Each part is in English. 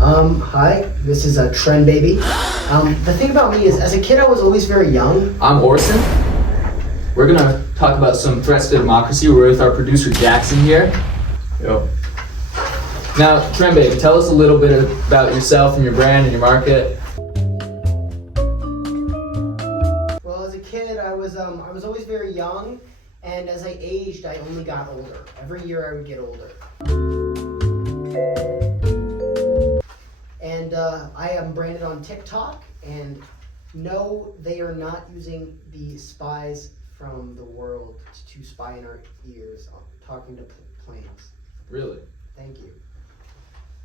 Hi, this is a trend baby. The thing about me is, as a kid, I was always very young. I'm Orson. We're gonna talk about some threats to democracy. We're with our producer Jackson here. Yo. Now, Trend Baby, tell us a little bit about yourself and your brand and your market. Well, as a kid, I was always very young, and as I aged, I only got older. Every year, I would get older. And I am branded on TikTok, and no, they are not using the spies from the world to spy in our ears, talking to planes. Really? Thank you.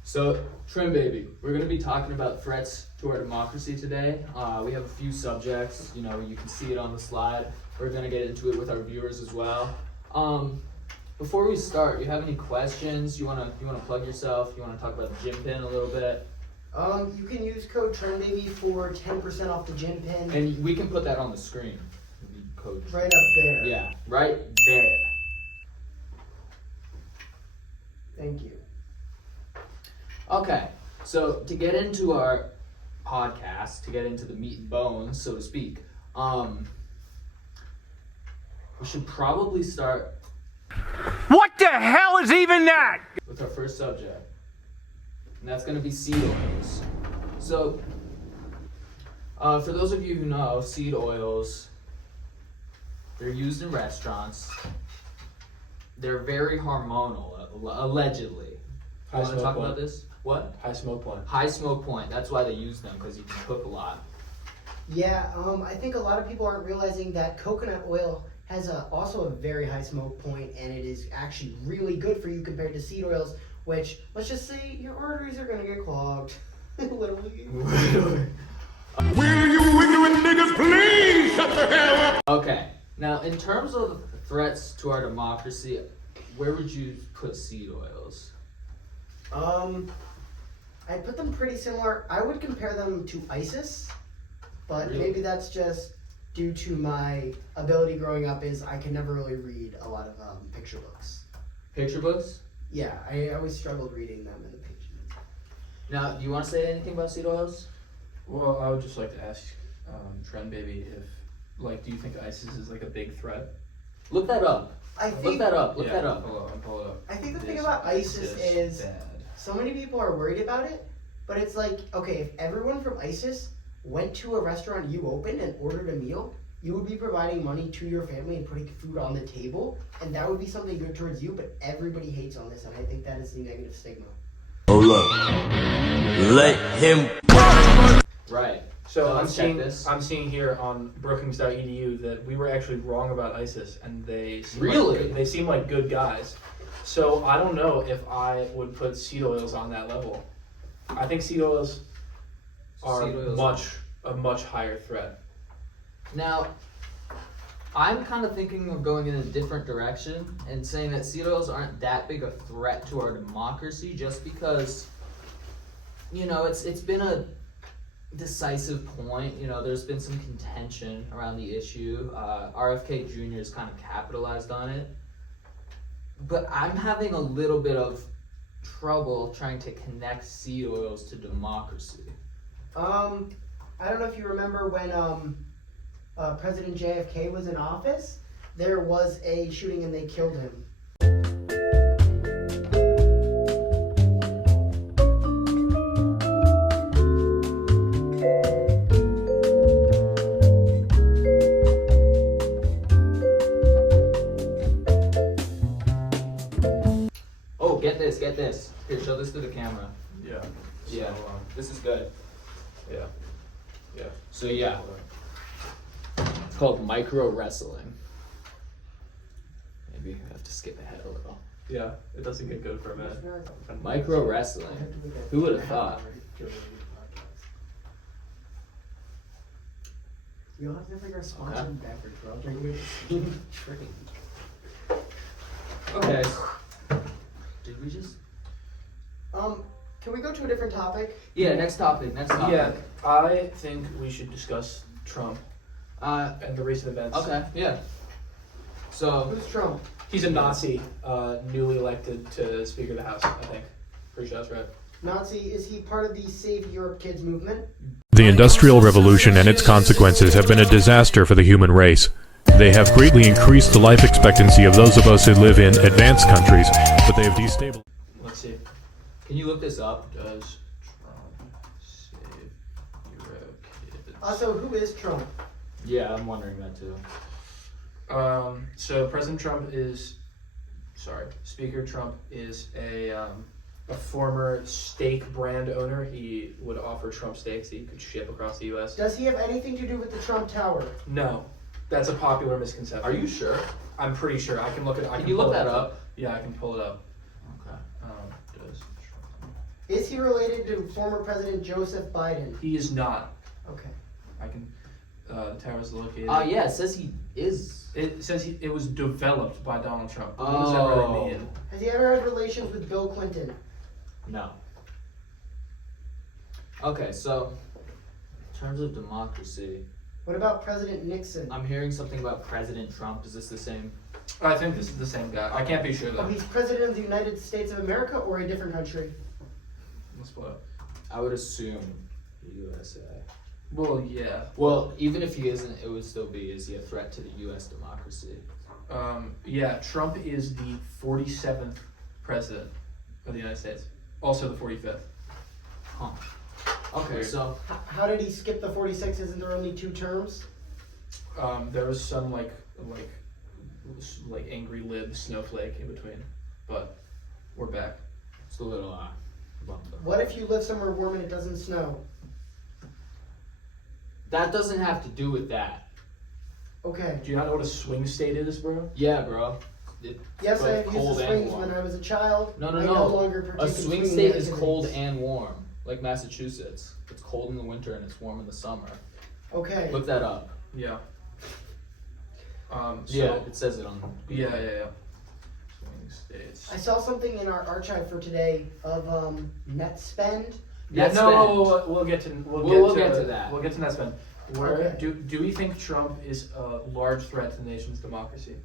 So, Trend Baby, we're gonna be talking about threats to our democracy today. We have a few subjects. You know, you can see it on the slide. We're gonna get into it with our viewers as well. Before we start, you have any questions? You wanna plug yourself? You wanna talk about the gym pin a little bit? You can use code TRENDBABY for 10% off the gym pin. And we can put that on the screen. The code. Right up there. Yeah, right there. Thank you. Okay, so to get into our podcast, to get into the meat and bones, so to speak, we should probably start. What the hell is even that? With our first subject, and that's going to be seed oils. So, for those of you who know, seed oils, they're used in restaurants. They're very hormonal, allegedly. You want to talk about this? What? High smoke point. High smoke point. That's why they use them, because you can cook a lot. Yeah, I think a lot of people aren't realizing that coconut oil has also a very high smoke point, and it is actually really good for you compared to seed oils, which, let's just say, your arteries are going to get clogged. Literally. Will you ignorant niggas please shut the hell up? Okay, now in terms of threats to our democracy, where would you put seed oils? I put them pretty similar. I would compare them to ISIS, but Really? maybe that's just due to my ability growing up is I could never really read a lot of picture books. Picture books? Yeah, I always struggled reading them in the pages. Now, do you want to say anything about seed oils? Well, I would just like to ask Trend Baby if, do you think ISIS is like a big threat? Look that up. Look that up. Look that up. Pull it up. I think the thing about ISIS is bad. so many people are worried about it, but it's like, okay, if everyone from ISIS went to a restaurant you opened and ordered a meal, you would be providing money to your family and putting food on the table, and that would be something good towards you, but everybody hates on this, and I think that is the negative stigma. Hold up. Let him. Right. So I'm let's check seeing this. I'm seeing here on Brookings.edu that we were actually wrong about ISIS, and they seem they seem like good guys. So I don't know if I would put seed oils on that level. I think seed oils are a much higher threat. Now, I'm kind of thinking of going in a different direction and saying that seed oils aren't that big a threat to our democracy, just because, you know, it's been a decisive point. You know, there's been some contention around the issue. RFK Jr. has kind of capitalized on it. But I'm having a little bit of trouble trying to connect seed oils to democracy. I don't know if you remember when President JFK was in office, there was a shooting and they killed him. Oh, get this. Here, show this to the camera. Yeah. Yeah, this is good. Yeah. So yeah, it's called micro wrestling. Maybe I have to skip ahead a little. Yeah. It doesn't get good for a minute. Micro wrestling. Who would have thought? You'll have to figure a sponsor backwards, bro. Drink. Okay. Did we just? Can we go to a different topic? Yeah, next topic. Yeah, I think we should discuss Trump and the recent events. Okay, yeah. So, Who's Trump? He's a Nazi, newly elected to Speaker of the House, I think. Pretty sure that's right. Nazi, is he part of the Save Europe Kids movement? The Industrial Revolution and its consequences have been a disaster for the human race. They have greatly increased the life expectancy of those of us who live in advanced countries, but they have destabilized. Let's see. Can you look this up? Does Trump save Europe kids? Also, who is Trump? Yeah, I'm wondering that too. So President Trump is, Speaker Trump is a former steak brand owner. He would offer Trump steaks that he could ship across the U.S. Does he have anything to do with the Trump Tower? No, that's a popular misconception. Are you sure? I'm pretty sure. I can look it. Can you look that up? Yeah, I can pull it up. Okay. Does Trump? Is he related to former President Joseph Biden? He is not. Okay. I can. The tower is located. Yeah, it says he is. It says it was developed by Donald Trump. What does that really mean? Has he ever had relations with Bill Clinton? No. Okay, so in terms of democracy, What about President Nixon? I'm hearing something about President Trump. Is this the same? I think this is the same guy. I can't be sure Oh, though. he's president of the United States of America or a different country? Let's pull it up. I would assume the USA. Well, yeah. Well, even if he isn't, it would still be, is he a threat to the U.S. democracy? Yeah. Trump is the 47th president of the United States. Also the 45th. Huh. Okay, Weird. so How did he skip the 46? Isn't there only 2 terms? There was some like angry lib snowflake in between, but we're back. it's a little bumped up. What if you live somewhere warm and it doesn't snow? That doesn't have to do with that. Okay. Do you not know what a swing state is, bro? Yeah, bro. It's Yes, I both have used cold the and swings warm. when I was a child. No. I no longer partake A in swing swinging state is activities. cold and warm, like Massachusetts. It's cold in the winter and it's warm in the summer. Okay. Look that up. Yeah. Yeah, it says it on. Yeah. Swing states. I saw something in our archive for today of netspend. Yeah, Netspend. no, we'll get to We'll get to that. We'll get to netspend. Where Okay. do we think Trump is a large threat to the nation's democracy?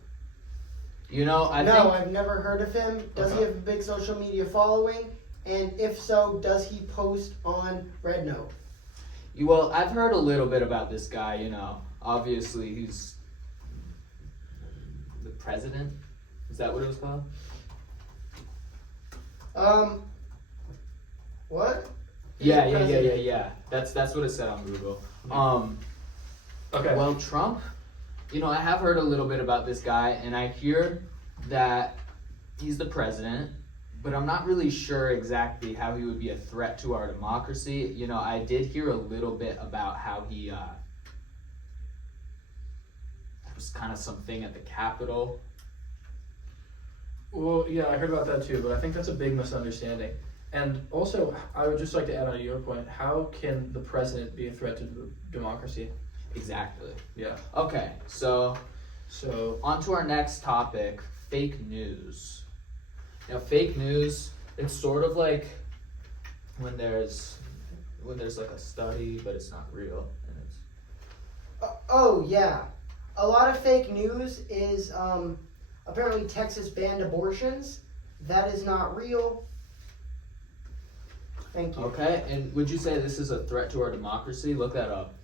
You know, I No, think I've never heard of him. Does he Okay. have a big social media following? And if so, does he post on Red Note? well, I've heard a little bit about this guy. You know, obviously he's the president. Is that what it was called? What? Yeah. That's what it said on Google. Okay. Well, Trump, you know, I have heard a little bit about this guy, and I hear that he's the president, but I'm not really sure exactly how he would be a threat to our democracy. You know, I did hear a little bit about how he, there was kind of something at the Capitol. Well, yeah, I heard about that too, but I think that's a big misunderstanding. And also, I would just like to add on to your point, how can the president be a threat to democracy? Exactly. Yeah. Okay, so So, on to our next topic, fake news. Now, fake news, it's sort of like when there's like a study, but it's not real, and it's Oh, yeah. A lot of fake news is apparently Texas banned abortions. That is not real. Thank you. okay. And would you say this is a threat to our democracy? Look that up.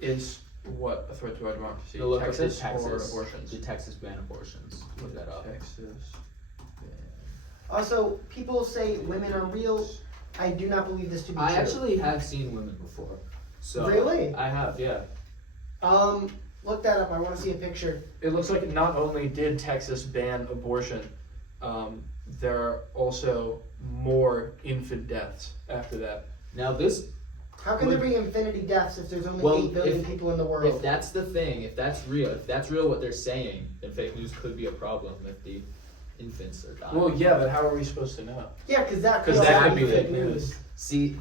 is what a threat to our democracy? No, look up Texas, Texas or abortions? Did Texas ban abortions? Look that up. Texas. Also, people say women are real. I do not believe this to be I true. actually have seen women before. So Really? I have, yeah. Look that up. I want to see a picture. It looks like not only did Texas ban abortion, there are also more infant deaths after that. Now this, How can there be infinity deaths if there's only Well, 8 billion if- people in the if world? that's the thing, if that's real what they're saying, then fake news could be a problem if the infants are dying. Well, yeah, but how are we supposed to know? Yeah, because that could 'Cause that also could be be fake fake news. news. See,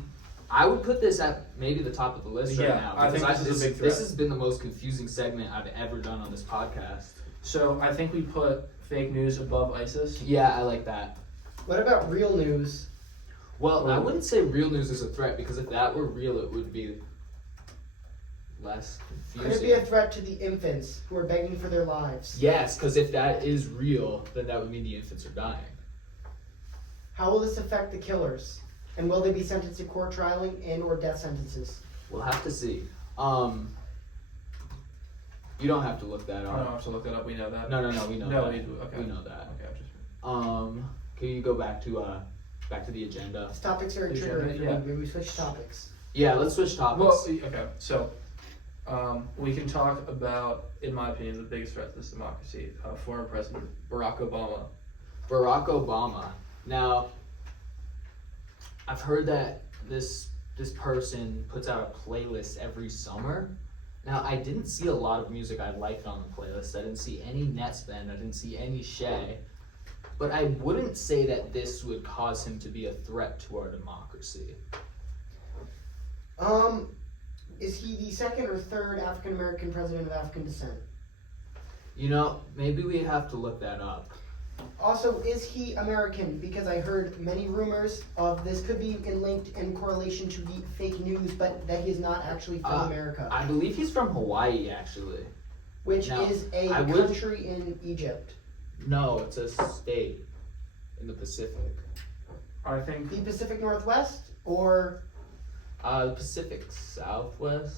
I would put this at maybe the top of the list right Yeah, now. I think because this is a big threat. This has been the most confusing segment I've ever done on this podcast. So I think we put fake news above ISIS. Yeah, I like that. What about real news? Well, I wouldn't say real news is a threat, because if that were real, it would be less Could confusing. it be a threat to the infants who are begging for their lives? Yes, because if that is real, then that would mean the infants are dying. How will this affect the killers? And will they be sentenced to court trialing and or death sentences? We'll have to see. You don't have to look that I don't up. have to look that up. We know that. No, we know No, that. we do. Okay. We know that. Okay. Just... Can you go back to the agenda? These topics are The triggering agenda, for yeah. me. Maybe we switch topics. Yeah, let's switch topics. Well, okay. So, we can talk about, in my opinion, the biggest threat to this democracy, former President Barack Obama. Barack Obama. Now, I've heard that this person puts out a playlist every summer. Now, I didn't see a lot of music I liked on the playlist. I didn't see any netspend. I didn't see any Shay. But I wouldn't say that this would cause him to be a threat to our democracy. Is he the second or third African American president of African descent? You know, maybe we have to look that up. Also, is he American? Because I heard many rumors of this could be linked in correlation to the fake news, but that he is not actually from America. I believe he's from Hawaii, actually. Which Now, is a I would- country in Egypt. No, it's a state in the Pacific. I think. The Pacific Northwest? Or The Pacific Southwest,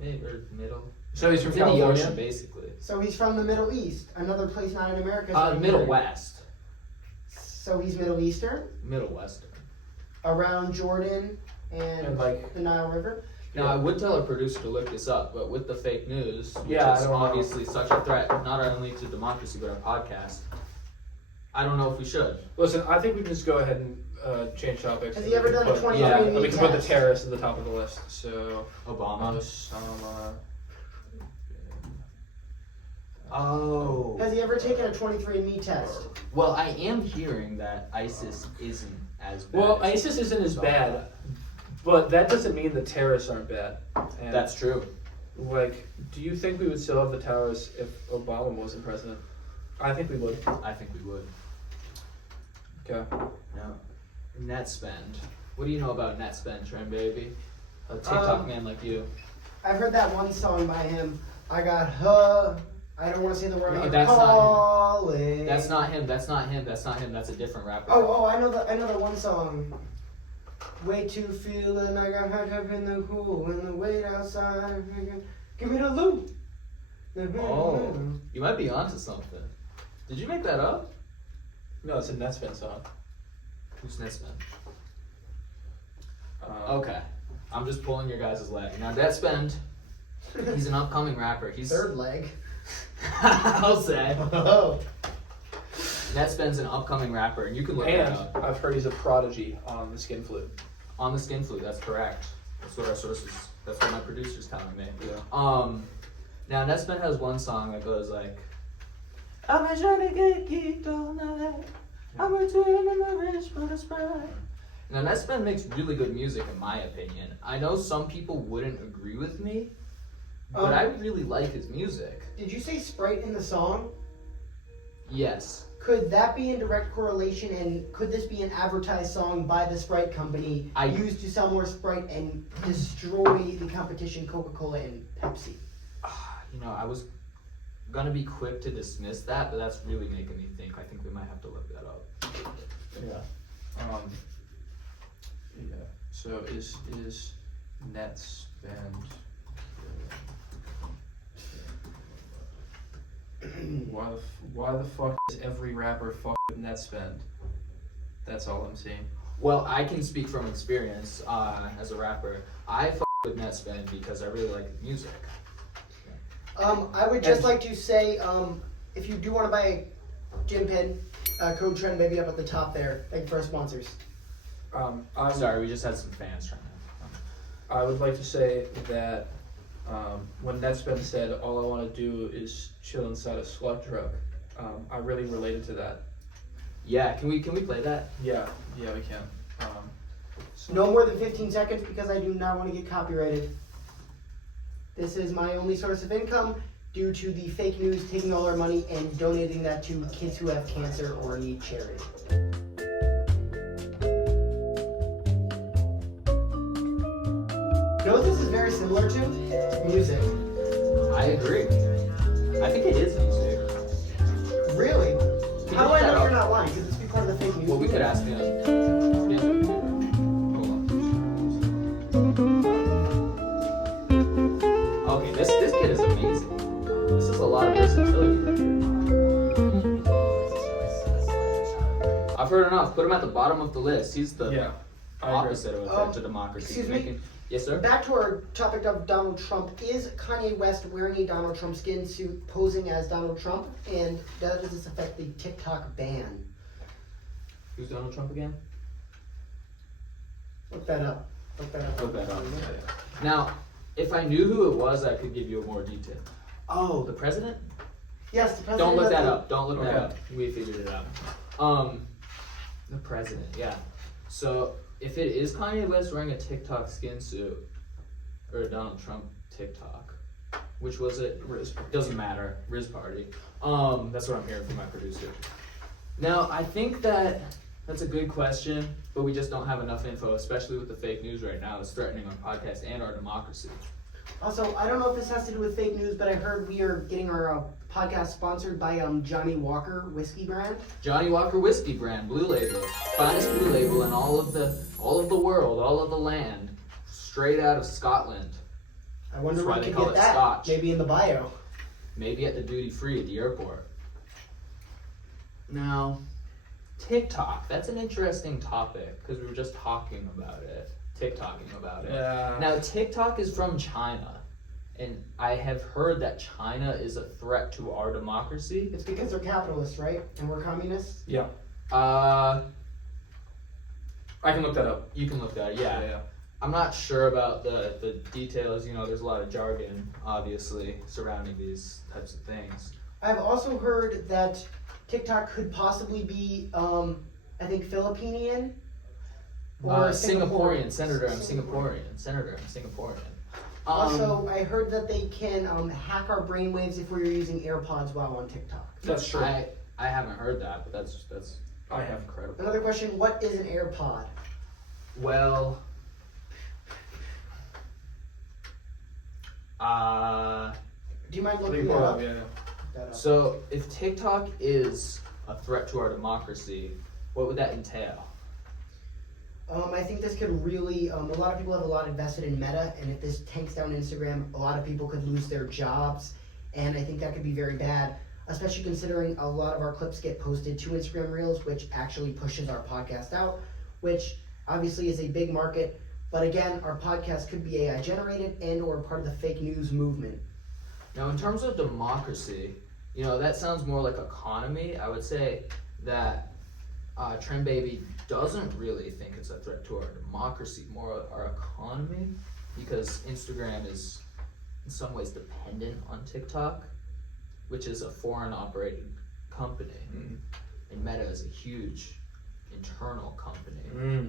maybe, or middle. So he's from It's in the California. ocean, basically. so he's from the Middle East, another place not in America. is like Middle here. West. So he's Middle Eastern, Middle Western. around Jordan and And like. the Nile River. Now, I would tell our producer to look this up, but with the fake news, which Yeah, I is don't know. obviously such a threat, not only to democracy, but our podcast, I don't know if we should. Listen, I think we can just go ahead and change topics. Has he ever done a 23andMe Yeah, we can put the test? terrorists at the top of the list. So. Obama. Osama. Oh. Has he ever taken a 23andMe test? Well, I am hearing that ISIS isn't as bad. Well, as ISIS isn't as Obama. bad, but that doesn't mean the terrorists aren't bad. And That's true. like, do you think we would still have the terrorists if Obama wasn't president? I think we would. I think we would. Okay. Now, netspend. What do you know about netspend, Trent baby? A TikTok man like you. I've heard that one song by him. I got her. I don't want to say the word. No, I'm that's not him. calling. That's not him. That's not him. That's not him. That's a different rapper. Oh, I know that one song. Way to feel and I got hung up in the pool and the wait outside. Give me the loot. Oh, you might be onto something. Did you make that up? No, it's a netspend song. Who's netspend? Okay, I'm just pulling your guys' leg. Now, netspend. He's an upcoming rapper. He's Third leg. I'll say. Oh. Netspend's an upcoming rapper, and you can look it And up. I've heard he's a prodigy on the skin flute. On the skin flute, that's correct. That's what our sources. That's what my producer's telling me. Yeah. Now Netspend has one song that goes like, "I've been trying to get geeked all night. I'm returning in my wrist for the Sprite." Now Netspend makes really good music, in my opinion. I know some people wouldn't agree with me, but I really like his music. Did you say Sprite in the song? Yes. Could that be in direct correlation, and could this be an advertised song by the Sprite company used to sell more Sprite and destroy the competition Coca-Cola and Pepsi? You know, I was gonna be quick to dismiss that, but that's really making me think. I think we might have to look that up. Yeah. Yeah. So is netspend? Why the fuck does every rapper fuck with netspend? That's all I'm saying. Well, I can speak from experience as a rapper. I fuck with netspend because I really like his music. I would just like to say, if you do want to buy a gym pin, code trend maybe up at the top there. Thank you for our sponsors. Sorry, we just had some fans trying to. I would like to say that when netspend said all I want to do is chill inside a slut truck, I really related to that. Yeah, can we play that? Yeah, we can. No more than 15 seconds because I do not want to get copyrighted. This is my only source of income due to the fake news taking all our money and donating that to kids who have cancer or need charity. You know what this is very similar to? Music. I agree. I think it is music. Really? Can How you do I look that know up? you're not lying? Could this be part of the fake news? Well, we could ask him. Yeah. heard enough. Put him at the bottom of the list. He's the Yeah, I agree. opposite of a threat to democracy. excuse me? Yes, sir? Back to our topic of Donald Trump. Is Kanye West wearing a Donald Trump skin suit posing as Donald Trump? And does this affect the TikTok ban? Who's Donald Trump again? Look that up. Look that up. Now, if I knew who it was, I could give you more detail. Oh, the president? Yes, the president. Don't look of that the- up. Don't look that Okay. up. We figured it out. The president, yeah. So, if it is Kanye West wearing a TikTok skin suit, or a Donald Trump TikTok, which was it? Riz. Doesn't matter. Riz party. That's what I'm hearing from my producer. Now, I think that's a good question, but we just don't have enough info, especially with the fake news right now. It's threatening our podcast and our democracy. Also, I don't know if this has to do with fake news, but I heard we are getting our podcast sponsored by Johnny Walker whiskey brand. Johnny Walker whiskey brand, Blue Label, finest Blue Label in all of the world, all of the land, straight out of Scotland. I wonder That's where why we they could call get it that. Scotch. Maybe in the bio. Maybe at the duty free at the airport. Now, TikTok. That's an interesting topic because we were just talking about it. TikToking about it. Yeah. Now, TikTok is from China, and I have heard that China is a threat to our democracy. It's because they're capitalists, right? And we're communists. Yeah. Uh, I can look that up. you can look that up. Yeah. I'm not sure about the details. You know, there's a lot of jargon, obviously, surrounding these types of things. I've also heard that TikTok could possibly be, I think, Filipinian. Or Singaporean. Senator, I'm Singaporean. Also, I heard that they can hack our brainwaves if we're using AirPods while on TikTok. That's true. I haven't heard that, but that's I have. incredible. Another question, what is an AirPod? Well, Do you mind You looking can that pull it up? up, yeah. That up. so if TikTok is a threat to our democracy, what would that entail? I think this could really, a lot of people have a lot invested in Meta, and if this tanks down Instagram, a lot of people could lose their jobs, and I think that could be very bad, especially considering a lot of our clips get posted to Instagram Reels, which actually pushes our podcast out, which obviously is a big market, but again, our podcast could be AI generated and or part of the fake news movement. Now, in terms of democracy, you know, that sounds more like economy. I would say that Trend Baby doesn't really think it's a threat to our democracy, more our economy, because Instagram is in some ways dependent on TikTok, which is a foreign operated company, and Meta is a huge internal company.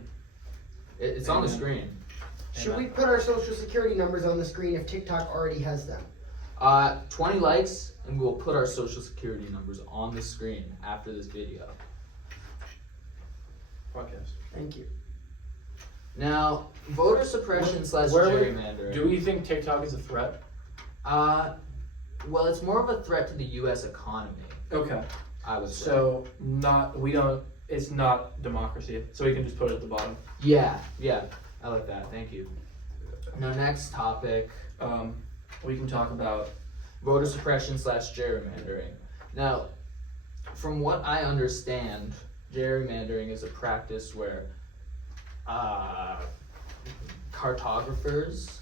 It's on the screen. Should we put our social security numbers on the screen if TikTok already has them? 20 likes, and we'll put our social security numbers on the screen after this video. Podcast. Thank you. Now, voter suppression slash Where would- gerrymandering. Do we think TikTok is a threat? Well, it's more of a threat to the U.S. economy, Okay. I would say. So it's not democracy. So we can just put it at the bottom. Yeah, I like that. Thank you. Now, next topic: We can talk about voter suppression slash gerrymandering. Now, from what I understand, gerrymandering is a practice where cartographers,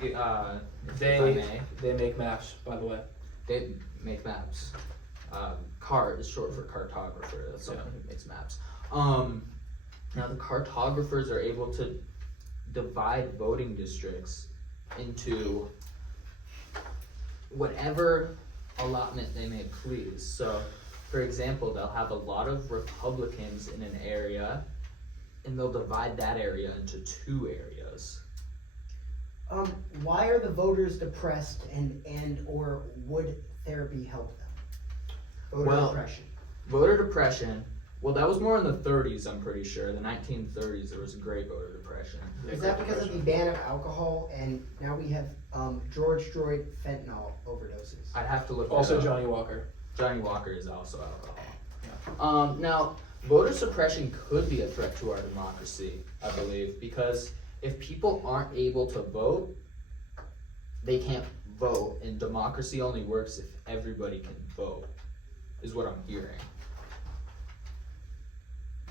if I may, they make maps, by the way. they make maps. CART is short for cartographer. That's someone who makes maps. Now the cartographers are able to divide voting districts into whatever allotment they may please. So, for example, they'll have a lot of Republicans in an area, and they'll divide that area into 2 areas. Why are the voters depressed and or would therapy help them? Voter depression. Voter depression, well, that was more in the 30s, I'm pretty sure. The 1930s, there was a great voter depression. Is that because of the ban of alcohol and now we have George Floyd fentanyl overdoses? I'd have to look that Also up. Johnny Walker. Johnny Walker is also alcohol. Now, voter suppression could be a threat to our democracy, I believe, because if people aren't able to vote, they can't vote, and democracy only works if everybody can vote, is what I'm hearing.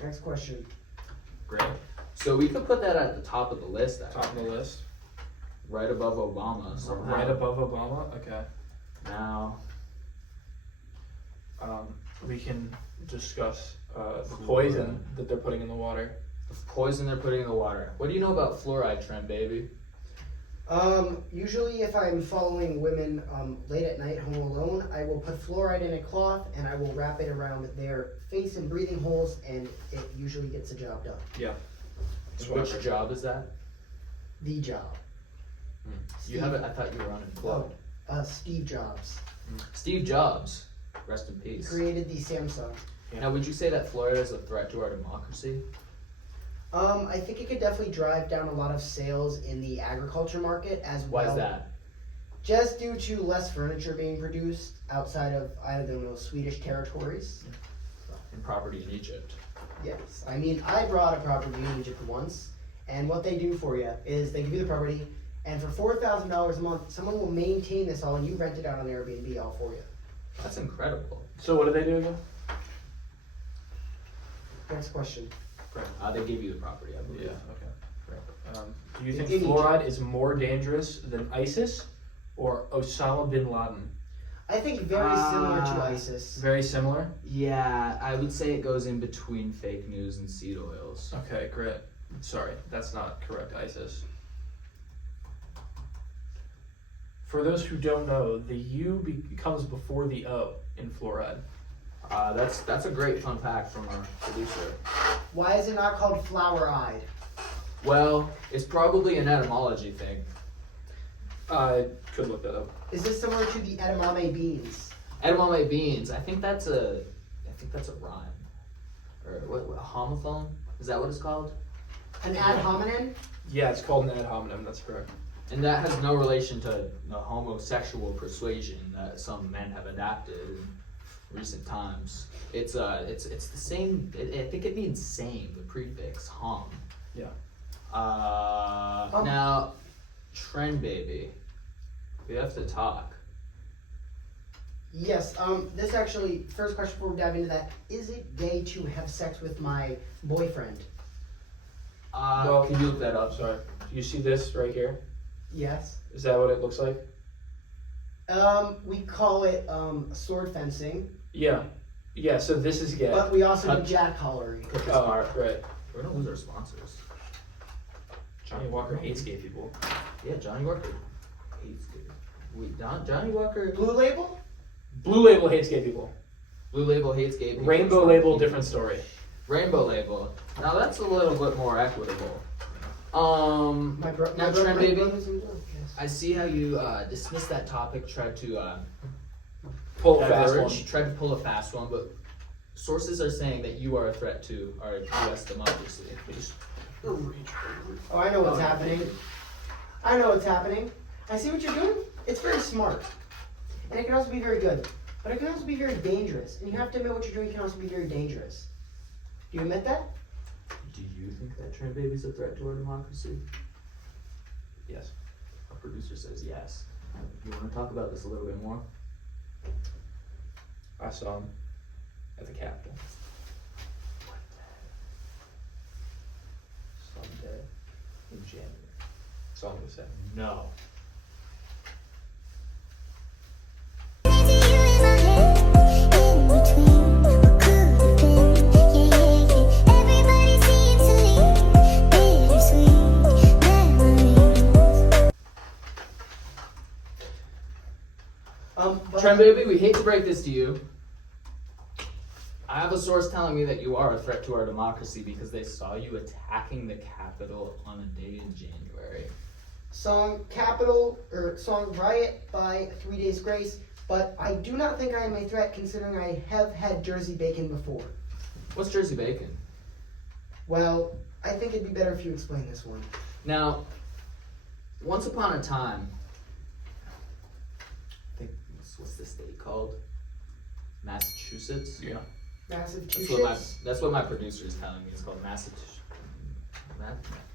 Next question. Great. So we could put that at the top of the list, actually. Top of the list. Right above Obama. Somehow. Right above Obama? Okay. Now, We can discuss the poison that they're putting in the water. the poison they're putting in the water. What do you know about fluoride, Trent, baby? Usually if I'm following women late at night home alone, I will put fluoride in a cloth and I will wrap it around their face and breathing holes, and it usually gets the job done. Yeah. Which job is that? The job. You have it. I thought you were unemployed. Steve Jobs Steve Jobs, rest in peace. created the Samsung. Now, would you say that fluoride is a threat to our democracy? I think it could definitely drive down a lot of sales in the agriculture market as Why well. is that? Just due to less furniture being produced outside of, I don't know, Swedish territories. And property in Egypt. Yes. I mean, I brought a property in Egypt once, and what they do for you is they give you the property, and for $4,000 a month, someone will maintain this all, and you rent it out on Airbnb all for you. That's incredible. So what do they do again? Next question. They give you the property, I believe. Okay. Do you think In fluoride is more dangerous than ISIS or Osama bin Laden? I think very similar to ISIS. Very similar? Yeah, I would say it goes in between fake news and seed oils. Okay, great. Sorry, that's not correct. ISIS. For those who don't know, the U comes before the O in fluoride. That's a great fun fact from our producer. Why is it not called flower-eyed? Well, it's probably an etymology thing. I could look that up. Is this similar to the edamame beans? Edamame beans. I think that's a rhyme, or what a homophone? Is that what it's called? An ad hominem? Yeah, it's called an ad hominem. That's correct. And that has no relation to the homosexual persuasion that some men have adapted in recent times. It's the same. I think it means same. The prefix hom. Yeah. Now, Trend baby, we have to talk. Yes, this actually, first question before we dive into that, is it gay to have sex with my boyfriend? Well, Can you look that up? Sorry. Do you see this right here? Yes. Is that what it looks like? We call it sword fencing, Yeah. Yeah, so this is gay. but we also do jack hollering. Cook is Oh, hard. right. We're gonna lose our sponsors. Johnny Walker hates gay people. Yeah, Johnny Walker hates gay. Johnny Walker. Blue Label? Blue Label hates gay people. Blue Label hates gay people. Rainbow Label, different story. Rainbow Label. Now that's a little bit more equitable. My now Trend baby, brothers and blue, yes. I see how you dismissed that topic, tried to Pull a fast one. tried to pull a fast one, but sources are saying that you are a threat to our U.S. democracy. Oh, I know what's happening. I know what's happening. I see what you're doing. It's very smart. And it can also be very good. But it can also be very dangerous. And you have to admit what you're doing can also be very dangerous. Do you admit that? Do you think that Trend baby's a threat to our democracy? Yes. Our producer says yes. You want to talk about this a little bit more? I saw him at the Capitol. Someday in January. That's all I'm gonna say. No. Trend baby, we hate to break this to you. I have a source telling me that you are a threat to our democracy because they saw you attacking the Capitol on a day in January. Song Riot by 3 Days Grace, but I do not think I am a threat considering I have had Jersey bacon before. What's Jersey bacon? Well, I think it'd be better if you explain this one. Now, once upon a time, I think, what's the state called? Massachusetts? Yeah. Massive two That's what my producer is telling me. It's called Massachusetts.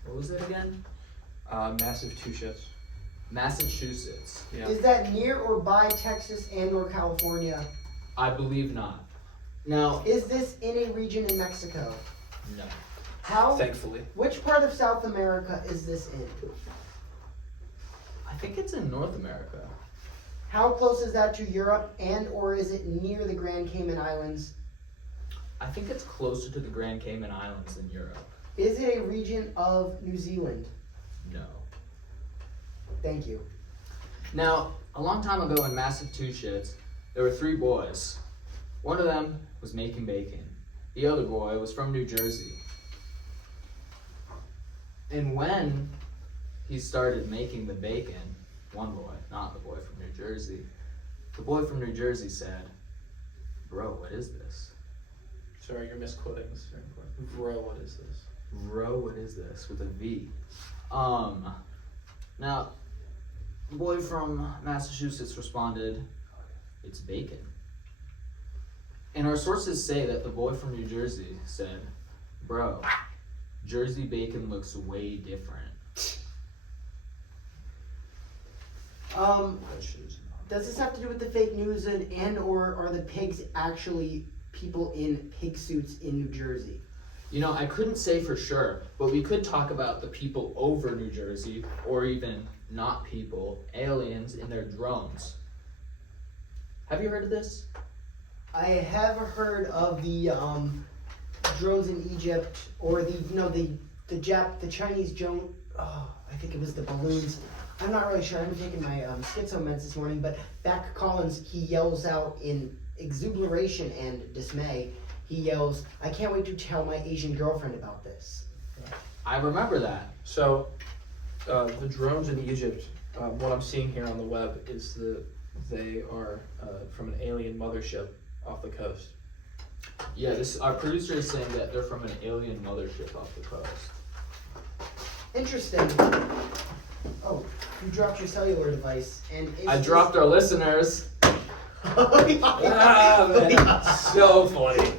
What was it again? Massive two shits. Massachusetts. Yeah. Is that near or by Texas and or California? I believe not. Now, Is this in a region in Mexico? No. Thankfully. Which part of South America is this in? I think it's in North America. How close is that to Europe, and or is it near the Grand Cayman Islands? I think it's closer to the Grand Cayman Islands than Europe. Is it a region of New Zealand? No. Thank you. Now, a long time ago in Massachusetts, there were 3 boys. One of them was making bacon. The other boy was from New Jersey. And when he started making the bacon, one boy, not the boy from New Jersey, the boy from New Jersey said, "Bro, what is this?" Sorry, you're misquoting this. Bro, what is this? Bro, what is this? With a V. Now, the boy from Massachusetts responded, "It's bacon." And our sources say that the boy from New Jersey said, "Bro, Jersey bacon looks way different." Does this have to do with the fake news and or are the pigs actually people in pig suits in New Jersey? You know, I couldn't say for sure, but we could talk about the people over New Jersey, or even not people, aliens in their drones. Have you heard of this? I have heard of the drones in Egypt, or the Chinese drone. Oh, I think it was the balloons. I'm not really sure. I'm taking my schizo meds this morning, but Beck Collins, he yells out in exuberation and dismay. He yells, "I can't wait to tell my Asian girlfriend about this." I remember that. So, the drones in Egypt, what I'm seeing here on the web is they are from an alien mothership off the coast. Yeah, our producer is saying that they're from an alien mothership off the coast. Interesting. Oh, you dropped your cellular device, and I dropped our listeners. Ah, man, so funny.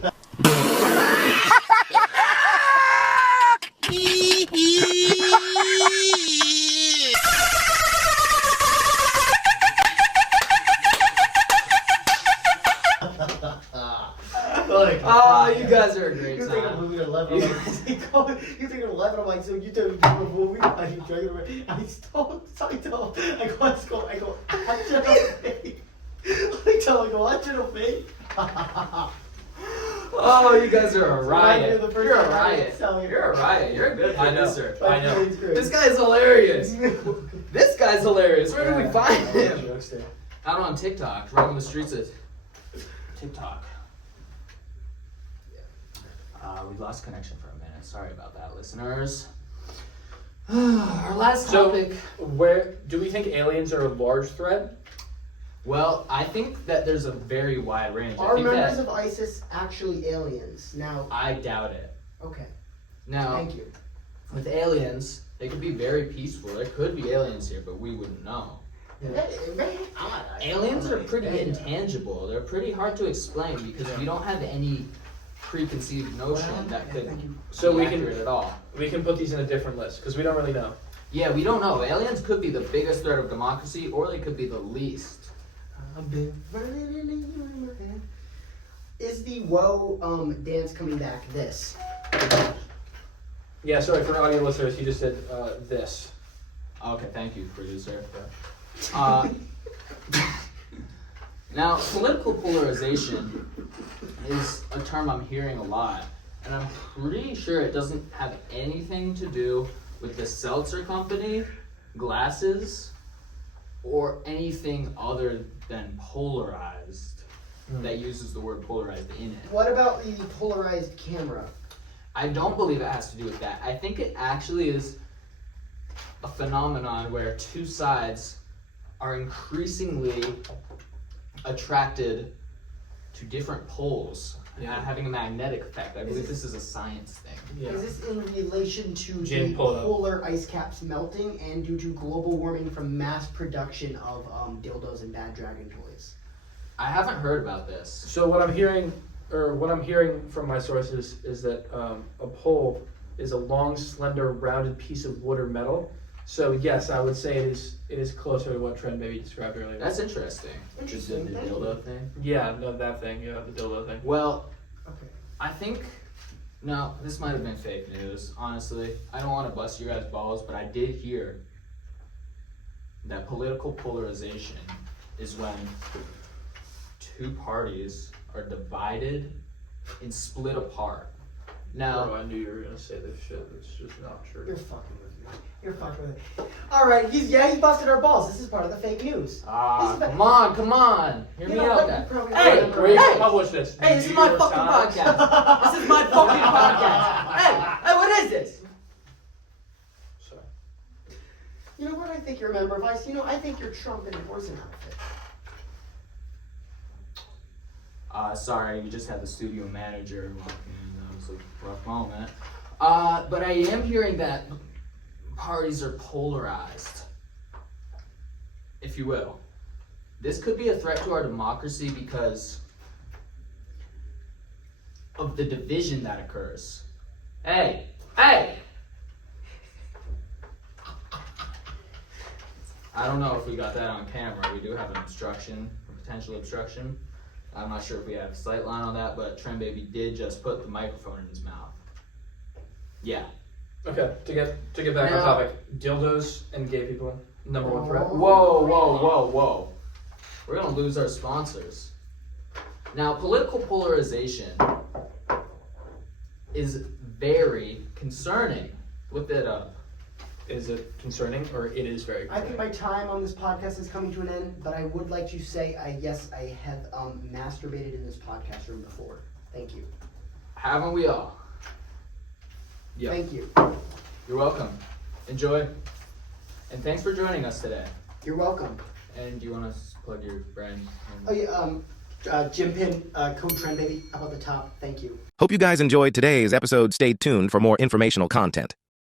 You guys are a great You think I'm time. moving at 11? You think at 11? I'm like, so you tell me you're a movie? I should tell you. I go, watch it on me. Oh, you guys are a riot. the first You're a time I riot. tell you. You're a riot. You're a good I know. producer. I know. This guy's hilarious. This guy's hilarious. Where do we find him? Out on TikTok, roaming the streets of TikTok. We lost connection for a minute. Sorry about that, listeners. Our last topic. Where do we think aliens are a large threat? Well, I think that there's a very wide range. Are I think members that, of ISIS actually aliens? Now, I doubt it. okay. Now, Thank you. with aliens, they could be very peaceful. There could be aliens here, but we wouldn't know. Aliens are pretty intangible. They're pretty hard to explain because we don't have any preconceived notion that could So be we accurate can at all. we can put these in a different list because we don't really know. Yeah, we don't know. Aliens could be the biggest threat of democracy, or they could be the least. I've been running in my head. Is the woe dance coming back? This. Yeah, sorry for audio listeners. He just said this. Okay, thank you, producer. Now, political polarization is a term I'm hearing a lot, and I'm pretty sure it doesn't have anything to do with the seltzer company, glasses, or anything other than polarized that uses the word polarized in it. What about the polarized camera? I don't believe it has to do with that. I think it actually is a phenomenon where two sides are increasingly attracted to different poles, having a magnetic effect. I believe this is a science thing. Yeah. Is this in relation to Jim, the pull it up. polar ice caps melting and due to global warming from mass production of dildos and bad dragon toys? I haven't heard about this. So what I'm hearing from my sources is that a pole is a long, slender, rounded piece of wood or metal. So yes, I would say it is closer to what Trent maybe described earlier. That's interesting. Interesting, The thank dildo thing. Yeah, no, that thing, yeah, the dildo thing. Well, Okay. I think Now, this might have been fake news, honestly. I don't want to bust you guys' balls, but I did hear that political polarization is when two parties are divided and split apart. Now, Bro, I knew you were gonna say this shit. That's just not true. You're fucking with me. You're fucking with me. Alright, he busted our balls. This is part of the fake news. come on. Hear me out, guys. Hey, Where you hey, publish this? Hey, this is my fucking podcast. This is my fucking podcast. Hey, what is this? Sorry. You know what? I think you're a member of ICE. You know, I think you're Trump in a Warzone outfit. Sorry, you just had the studio manager walking in. That was a rough moment. But I am hearing that parties are polarized, if you will. This could be a threat to our democracy because of the division that occurs. Hey! I don't know if we got that on camera. We do have an obstruction, a potential obstruction. I'm not sure if we have a sight line on that, but Trend Baby did just put the microphone in his mouth. Yeah. Okay, to get back on topic, dildos and gay people, number one threat. Whoa. We're gonna lose our sponsors. Now, political polarization is very concerning. Look that up. Is it concerning, or it is very I think concerning? my time on this podcast is coming to an end, but I would like to say, yes, I have masturbated in this podcast room before. Thank you. Haven't we all? Yep. Thank you. You're welcome. Enjoy. And thanks for joining us today. You're welcome. And do you want to plug your brand? Oh yeah, Jim Pin, code Trend Baby, up at the top. Thank you. Hope you guys enjoyed today's episode. Stay tuned for more informational content.